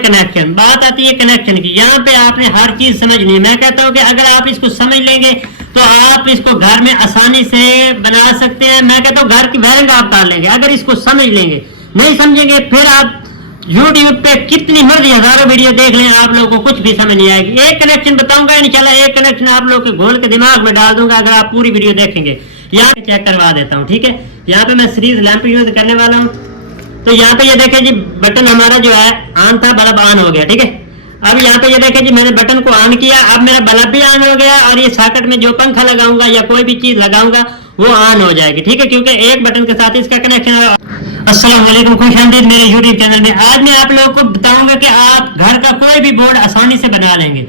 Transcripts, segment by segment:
Connection, बात आती है कनेक्शन की। यहाँ पे आपने हर चीज समझनी है। मैं कहता हूँ कि अगर आप इसको समझ लेंगे तो आप इसको घर में आसानी से बना सकते हैं। मैं कहता हूँ घर की वायरिंग आप डाल लेंगे अगर इसको समझ लेंगे। नहीं समझेंगे फिर आप YouTube पे कितनी मर्जी हजारों वीडियो देख लें, आप लोगों को कुछ भी समझ नहीं आएगी। एक कनेक्शन बताऊंगा इंशाल्लाह, एक कनेक्शन आप लोग के घोल के दिमाग में डाल दूंगा अगर आप पूरी वीडियो देखेंगे। यहाँ पे चेक करवा देता हूँ, ठीक है। यहाँ पे मैं सीरीज लैंप यूज करने वाला हूँ। तो यहाँ पे ये देखें जी, बटन हमारा जो है ऑन था, बल्ब ऑन हो गया, ठीक है। अब यहाँ पे ये देखें जी, मैंने बटन को ऑन किया, अब मेरा बल्ब भी ऑन हो गया और ये सॉकेट में जो पंखा लगाऊंगा या कोई भी चीज लगाऊंगा वो ऑन हो जाएगी, ठीक है, क्योंकि एक बटन के साथ इसका कनेक्शन है। अस्सलाम वालेकुम, खुशामदीद मेरे यूट्यूब चैनल में। आज मैं आप लोगों को बताऊंगा कि आप घर का कोई भी बोर्ड आसानी से बना लेंगे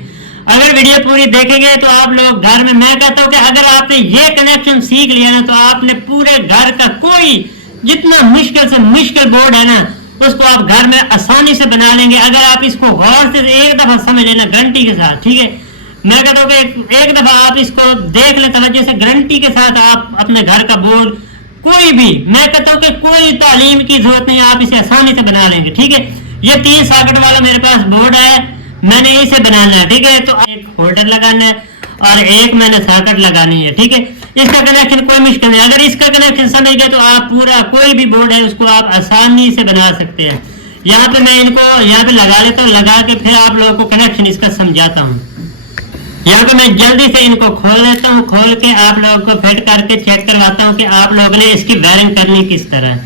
अगर वीडियो पूरी देखेंगे। तो आप लोग घर में, मैं कहता हूँ कि अगर आपने ये कनेक्शन सीख लिया ना तो आपने पूरे घर का कोई जितना मुश्किल से मुश्किल बोर्ड है ना उसको आप घर में आसानी से बना लेंगे अगर आप इसको गौर से एक दफा समझ लेना, गारंटी के साथ, ठीक है। मैं कहता हूँ कि एक दफा आप इसको देख लें तवज्जो से, गारंटी के साथ आप अपने घर का बोर्ड कोई भी, मैं कहता हूँ कि कोई तालीम की जरूरत नहीं, आप इसे आसानी से बना लेंगे, ठीक है। ये 3 सॉकेट वाला मेरे पास बोर्ड है, मैंने इसे बनाना है, ठीक है। तो एक होल्डर लगाना है और एक मैंने सॉकेट लगानी है, ठीक है। इसका कनेक्शन कोई मुश्किल नहीं, अगर इसका कनेक्शन समझ गए तो आप पूरा कोई भी बोर्ड है उसको आप आसानी से बना सकते हैं। यहाँ पे मैं इनको यहाँ पे लगा लेता हूँ, लगा के फिर आप लोगों को कनेक्शन इसका समझाता हूँ। यहाँ पे मैं जल्दी से इनको खोल लेता हूँ, खोल के आप लोगों को फिट करके चेक करवाता हूँ कि आप लोगों ने इसकी वायरिंग करनी किस तरह।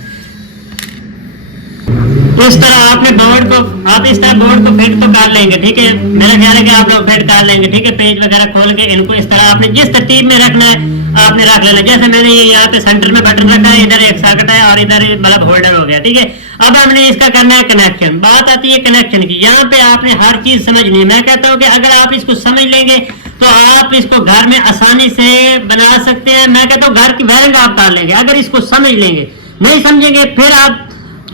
इस तरह आपने बोर्ड को, आप इस तरह बोर्ड को फिट तो कर लेंगे, ठीक है। मेरा ख्याल है कि आप लोग फिट कर लेंगे, ठीक है। पेज वगैरह खोल के इनको इस तरह आपने जिस तरतीब में रखना है आपने रख लेना। जैसे मैंने ये यहाँ पे सेंटर में बटन रखा है, इधर एक सॉकेट है और इधर बल्ब होल्डर हो गया, ठीक है। अब हमने इसका करना है कनेक्शन, बात आती है कनेक्शन की। यहाँ पे आपने हर चीज समझनी है। मैं कहता हूँ कि अगर आप इसको समझ लेंगे तो आप इसको घर में आसानी से बना सकते हैं। मैं कहता हूँ घर की वायरिंग आप डाल लेंगे अगर इसको समझ लेंगे। नहीं समझेंगे फिर आप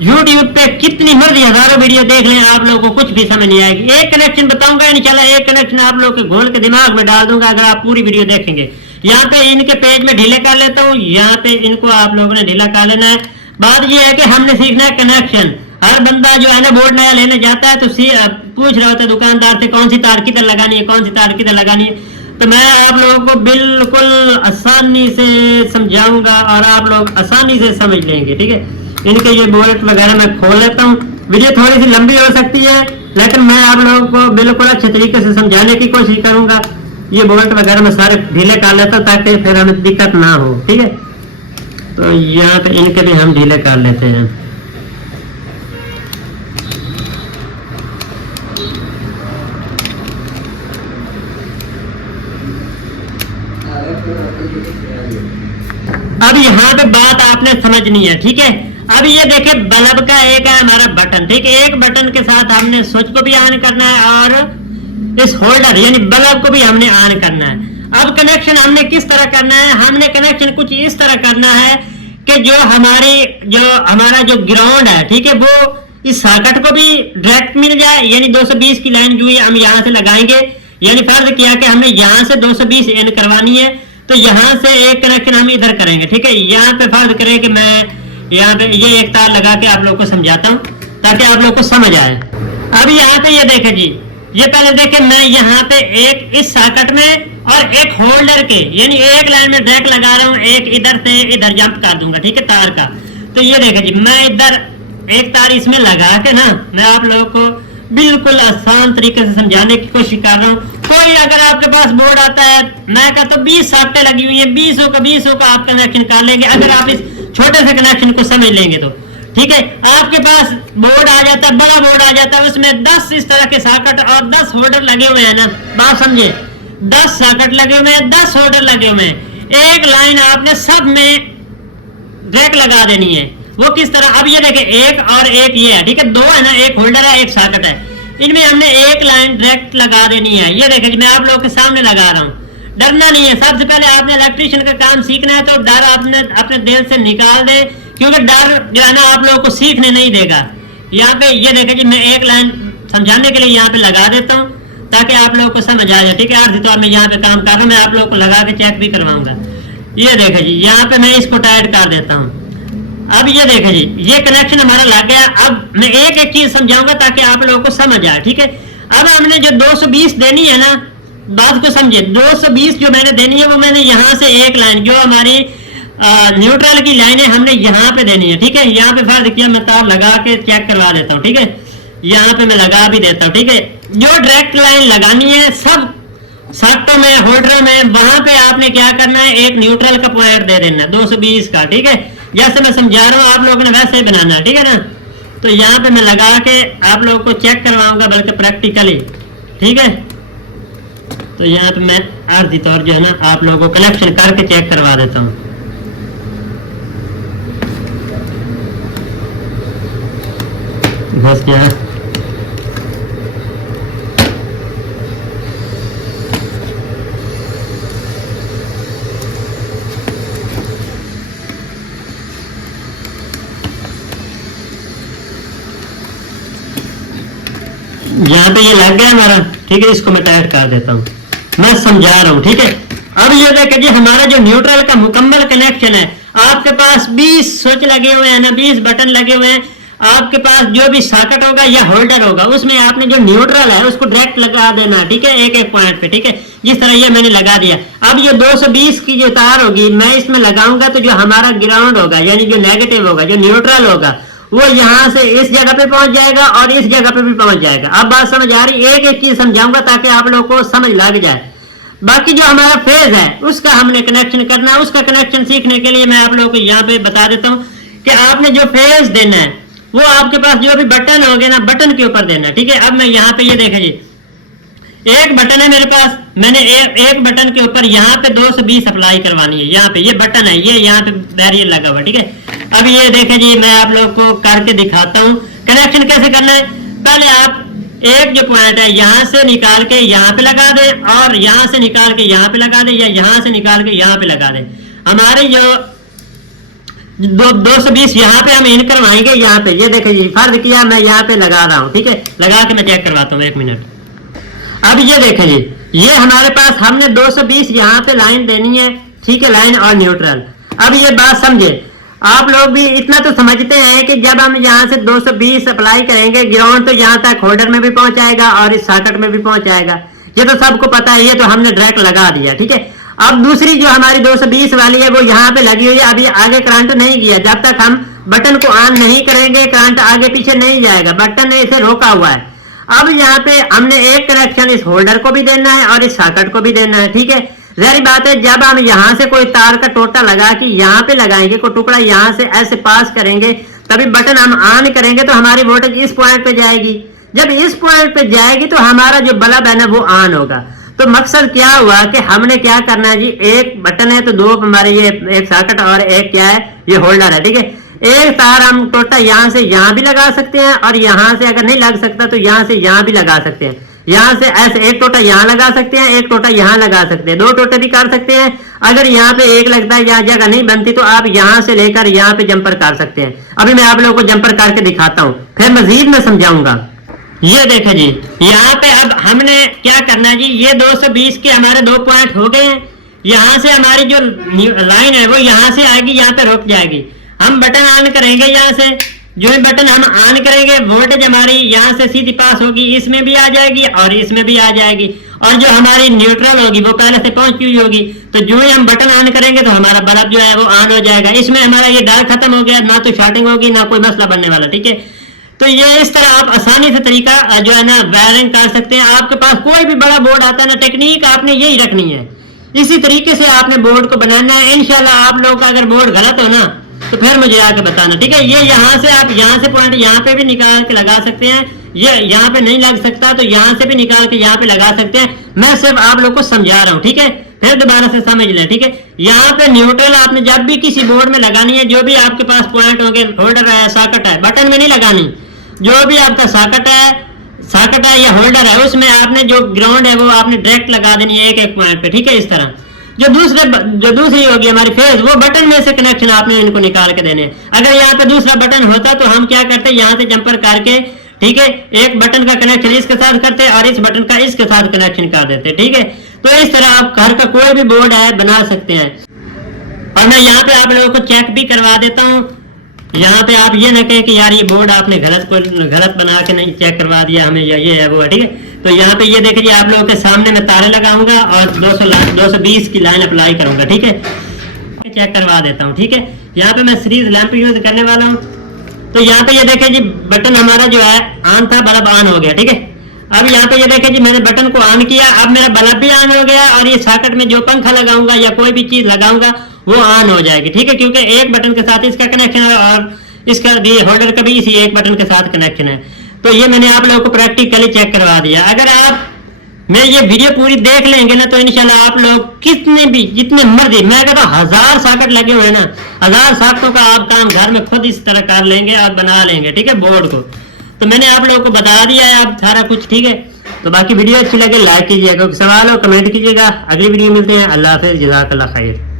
YouTube पे कितनी मर्जी हजारों वीडियो देख लें, आप लोगों को कुछ भी समझ नहीं आएगी। एक कनेक्शन बताऊंगा इंशाल्लाह, एक कनेक्शन आप लोग के घोल के दिमाग में डाल दूंगा अगर आप पूरी वीडियो देखेंगे। यहाँ पे इनके पेज में ढीले कर लेता हूँ, यहाँ पे इनको आप लोगों ने ढीला कर लेना है। बात यह है कि हमने सीखना है कनेक्शन। हर बंदा जो है ना बोर्ड नया लेने जाता है तो पूछ रहा होता है दुकानदार से कौन सी तार किधर लगानी है, कौन सी तार किधर लगानी है। तो मैं आप लोगों को बिल्कुल आसानी से समझाऊंगा और आप लोग आसानी से समझ लेंगे, ठीक है। इनके ये बोल्ट वगैरह मैं खोल लेता हूँ। वीडियो थोड़ी सी लंबी हो सकती है लेकिन मैं आप लोगों को बिल्कुल अच्छे तरीके से समझाने की कोशिश करूंगा। ये बोल्ट वगैरह मैं सारे ढीले कर लेता हूँ ताकि फिर हमें दिक्कत ना हो, ठीक है। तो यहाँ पे इनके भी हम ढीले कर लेते हैं। अब यहाँ पे बात आपने समझनी है, ठीक है। अब ये देखे बल्ब का एक है हमारा बटन, ठीक है। एक बटन के साथ हमने स्विच को भी ऑन करना है और इस होल्डर यानी बल्ब को भी हमने ऑन करना है। अब कनेक्शन हमने किस तरह करना है, हमने कनेक्शन कुछ इस तरह करना है कि जो हमारा जो ग्राउंड है, ठीक है, वो इस सॉकेट को भी डायरेक्ट मिल जाए। यानी 220 की लाइन जो है हम यहाँ से लगाएंगे, यानी फर्ज किया कि हमने यहाँ से 220 इन करवानी है तो यहाँ से एक कनेक्शन हम इधर करेंगे, ठीक है। यहाँ पे फर्ज करें कि मैं यहाँ पे ये एक तार लगा के आप लोग को समझाता हूँ ताकि आप लोग को समझ आए। अब यहाँ पे ये देखें जी, ये पहले देखें मैं यहाँ पे एक इस सॉकेट में और एक होल्डर के यानी एक लाइन में डायरेक्ट लगा रहा हूँ, एक इधर से इधर जंप कर दूंगा, ठीक है, तार का। तो ये देखें जी, मैं इधर एक तार इसमें लगा के ना मैं आप लोगों को बिल्कुल आसान तरीके से समझाने की कोशिश कर रहा हूँ। कोई अगर आपके पास बोर्ड आता है, मैं कहता हूँ 20 सॉकेटें लगी हुई है, 20 का आप कनेक्शन कर लेंगे अगर आप इस छोटे से कनेक्शन को समझ लेंगे तो, ठीक है। आपके पास बोर्ड आ जाता है, बड़ा बोर्ड आ जाता है, उसमें 10 इस तरह के सॉकेट और 10 होल्डर लगे हुए हैं ना, बात समझे। 10 सॉकेट लगे हुए हैं, 10 होल्डर लगे हुए हैं। एक लाइन आपने सब में ड्रैग लगा देनी है। वो किस तरह, अब ये देखें एक और एक ये है, ठीक है, 2 है ना, एक होल्डर है एक सॉकेट है, इनमें हमने एक लाइन डायरेक्ट लगा देनी है। ये देखें मैं आप लोगों के सामने लगा रहा हूँ, डरना नहीं है। सबसे पहले आपने इलेक्ट्रिशियन का काम सीखना है तो डर आपने अपने दिल से निकाल दे, क्योंकि डर जो है ना आप लोगों को सीखने नहीं देगा। यहाँ पे ये देखें जी, मैं एक लाइन समझाने के लिए यहाँ पे लगा देता हूँ ताकि आप लोगों को समझ आ जाए, ठीक है। अर्धी तौर में यहाँ पे काम कर रहा हूँ, मैं आप लोगों को लगा के चेक भी करवाऊंगा। ये देखें जी, यहाँ पे मैं इसको टाइट कर देता हूँ। अब ये देखो जी, ये कनेक्शन हमारा लग गया। अब मैं एक एक चीज समझाऊंगा ताकि आप लोगों को समझ आए, ठीक है। अब हमने जो 220 देनी है ना, बात को समझिए, 220 जो मैंने देनी है वो मैंने यहाँ से एक लाइन जो हमारी न्यूट्रल की लाइन है हमने यहाँ पे देनी है, ठीक है। यहाँ पे फर्ज किया, मैं तार लगा के चेक करवा देता हूँ, ठीक है। यहाँ पे मैं लगा भी देता हूँ, ठीक है। जो डायरेक्ट लाइन लगानी है सब सॉकेटों में, होल्डर में, वहां पे आपने क्या करना है, एक न्यूट्रल का पॉइंट दे देना 220 का, ठीक है। जैसे मैं समझा रहा हूँ आप लोगों ने वैसे ही बनाना है, ठीक है ना। तो यहाँ पे मैं लगा के आप लोगों को चेक करवाऊंगा, बल्कि प्रैक्टिकली, ठीक है। तो यहाँ पे मैं आर्जी तौर जो है ना आप लोगों को कनेक्शन करके चेक करवा देता हूँ। बस क्या यहाँ पे ये लग गया हमारा, ठीक है। इसको मैं टाइट कर देता हूँ, मैं समझा रहा हूँ, ठीक है। अब ये देखिए हमारा जो न्यूट्रल का मुकम्मल कनेक्शन है, आपके पास 20 स्विच लगे हुए हैं ना, 20 बटन लगे हुए हैं। आपके पास जो भी सॉकेट होगा या होल्डर होगा उसमें आपने जो न्यूट्रल है उसको डायरेक्ट लगा देना, ठीक है, एक एक पॉइंट पे, ठीक है। जिस तरह ये मैंने लगा दिया। अब ये 220 की जो तार होगी मैं इसमें लगाऊंगा, तो जो हमारा ग्राउंड होगा यानी जो नेगेटिव होगा, जो न्यूट्रल होगा, वो यहाँ से इस जगह पे पहुंच जाएगा और इस जगह पे भी पहुंच जाएगा। अब बात समझ आ रही, एक एक चीज समझाऊंगा ताकि आप लोगों को समझ लग जाए। बाकी जो हमारा फेज है उसका हमने कनेक्शन करना है। उसका कनेक्शन सीखने के लिए मैं आप लोगों को यहाँ पे बता देता हूँ कि आपने जो फेज देना है वो आपके पास जो भी बटन होंगे ना, बटन के ऊपर देना है, ठीक है। अब मैं यहाँ पे ये देखें जी, एक बटन है मेरे पास, मैंने एक बटन के ऊपर यहाँ पे 220 अप्लाई करवानी है। यहाँ पे ये बटन है, ये यहाँ पे बैरियर लगा हुआ, ठीक है। अब ये देखें जी, मैं आप लोग को करके दिखाता हूँ कनेक्शन कैसे करना है। पहले आप एक जो पॉइंट है यहाँ से निकाल के यहाँ पे लगा दे, और यहाँ से निकाल के यहाँ पे लगा दे, या यहाँ से निकाल के यहाँ पे लगा दे। हमारे जो 220 यहाँ पे हम इन करवाएंगे। यहाँ पे ये देखें जी, फर्ज किया, मैं यहाँ पे लगा रहा हूँ, ठीक है। लगा के मैं चेक करवाता हूँ, 1 मिनट। अब ये देखें जी, ये हमारे पास हमने 220 यहाँ पे लाइन देनी है, ठीक है, लाइन और न्यूट्रल। अब ये बात समझे, आप लोग भी इतना तो समझते हैं कि जब हम यहाँ से 220 अप्लाई करेंगे ग्राउंड, तो यहाँ तक होल्डर में भी पहुंचाएगा और इस सॉकेट में भी पहुंचाएगा। ये तो सबको पता है, ये तो हमने डायरेक्ट लगा दिया, ठीक है। अब दूसरी जो हमारी 220 वाली है वो यहाँ पे लगी हुई है। अभी आगे करंट नहीं गया, जब तक हम बटन को ऑन नहीं करेंगे करंट आगे पीछे नहीं जाएगा, बटन ने इसे रोका हुआ है। अब यहाँ पे हमने एक कनेक्शन इस होल्डर को भी देना है और इस सॉकेट को भी देना है, ठीक है। जाहिर बात है, जब हम यहाँ से कोई तार का टोटा लगा के यहाँ पे लगाएंगे, कोई टुकड़ा यहाँ से ऐसे पास करेंगे, तभी बटन हम ऑन करेंगे तो हमारी वोल्टेज इस पॉइंट पे जाएगी। जब इस पॉइंट पे जाएगी तो हमारा जो बल्ब है ना वो ऑन होगा। तो मकसद क्या हुआ कि हमने क्या करना है जी, एक बटन है तो दो हमारे ये एक सॉकेट और एक क्या है, ये होल्डर है, ठीक है। एक तार हम टोटा यहाँ से यहाँ भी लगा सकते हैं, और यहाँ से अगर नहीं लग सकता तो यहाँ से यहाँ भी लगा सकते हैं। यहाँ से ऐसे एक टोटा यहाँ लगा सकते हैं, एक टोटा यहाँ लगा सकते हैं, 2 टोटे भी कर सकते हैं। अगर यहाँ पे एक लगता है, यहाँ जगह नहीं बनती, तो आप यहाँ से लेकर यहाँ पे जंपर कर सकते हैं। अभी मैं आप लोगों को जंपर करके दिखाता हूँ, फिर मजीद मैं समझाऊंगा। ये देखें जी, यहाँ पे अब हमने क्या करना है जी, ये 220 के हमारे 2 पॉइंट हो गए हैं। यहाँ से हमारी जो लाइन है वो यहाँ से आएगी, यहाँ पे रुक जाएगी। हम बटन ऑन करेंगे, यहाँ से जो बटन हम ऑन करेंगे वोल्टेज हमारी यहाँ से सीधी पास होगी, इसमें भी आ जाएगी और इसमें भी आ जाएगी। और जो हमारी न्यूट्रल होगी वो पहले से पहुंची हुई होगी, तो जो ही हम बटन ऑन करेंगे तो हमारा बल्ब जो है वो ऑन हो जाएगा। इसमें हमारा ये डर खत्म हो गया, ना तो शॉर्टिंग होगी ना कोई मसला बनने वाला, ठीक है। तो ये इस तरह आप आसानी से तरीका जो है ना वायरिंग कर सकते हैं। आपके पास कोई भी बड़ा बोर्ड आता है ना, टेक्निक आपने यही रखनी है, इसी तरीके से आपने बोर्ड को बनाना है। इंशाल्लाह आप लोग का अगर बोर्ड गलत हो ना तो फिर मुझे आके बताना, ठीक है। ये यहाँ से आप यहाँ से पॉइंट यहाँ पे भी निकाल के लगा सकते हैं, ये यहाँ पे नहीं लग सकता तो यहाँ से भी निकाल के यहाँ पे लगा सकते हैं। मैं सिर्फ आप लोग को समझा रहा हूँ, ठीक है, फिर दोबारा से समझ लें, ठीक है। यहाँ पे न्यूट्रल आपने जब भी किसी बोर्ड में लगानी है, जो भी आपके पास पॉइंट होंगे, होल्डर है, सॉकेट है, बटन में नहीं लगानी, जो भी आपका सॉकेट है या होल्डर है, उसमें आपने जो ग्राउंड है वो आपने डायरेक्ट लगा देनी है एक एक पॉइंट पे, ठीक है। इस तरह जो दूसरी होगी हमारी फेज, वो बटन में से कनेक्शन आपने इनको निकाल के देने हैं। अगर यहाँ पे दूसरा बटन होता तो हम क्या करते, यहाँ से जंपर करके, ठीक है, एक बटन का कनेक्शन इसके साथ करते और इस बटन का इसके साथ कनेक्शन कर देते, ठीक है। तो इस तरह आप घर का कोई भी बोर्ड है बना सकते हैं। और मैं यहाँ पे आप लोगों को चेक भी करवा देता हूँ यहाँ पे आप ये ना कहें कि यार ये बोर्ड आपने गलत बना के नहीं चेक करवा दिया हमें, या ये है वो है, ठीक है। तो यहाँ पे ये देखिए आप लोगों के सामने मैं तारे लगाऊंगा और 220 की लाइन अप्लाई करूंगा, ठीक है। चेक करवा देता हूँ, ठीक है। यहाँ पे मैं सीरीज लैंप यूज करने वाला हूँ। तो यहाँ पे ये देखे जी बटन हमारा जो है ऑन था, बल्ब ऑन हो गया, ठीक है। अब यहाँ पे ये देखे जी मैंने बटन को ऑन किया, अब मेरा बल्ब भी ऑन हो गया और ये सॉकेट में जो पंखा लगाऊंगा या कोई भी चीज लगाऊंगा वो ऑन हो जाएगी, ठीक है। क्योंकि एक बटन के साथ इसका कनेक्शन है और इसका भी होल्डर का भी इसी एक बटन के साथ कनेक्शन है। तो ये मैंने आप लोगों को प्रैक्टिकली चेक करवा दिया। अगर आप मैं ये वीडियो पूरी देख लेंगे ना तो इंशाल्लाह आप लोग कितने भी जितने मर्जी, मैं कहता हूँ 1000 सॉकेट लगे हुए ना, 1000 सॉकेटों का आप काम घर में खुद इस तरह कर लेंगे और बना लेंगे, ठीक है, बोर्ड को। तो मैंने आप लोगों को बता दिया है अब सारा कुछ, ठीक है। तो बाकी वीडियो अच्छी लगे लाइक कीजिएगा, सवाल हो कमेंट कीजिएगा। अगली वीडियो मिलते हैं। अल्लाह हाफिज़, जज़ाकल्लाह खैर।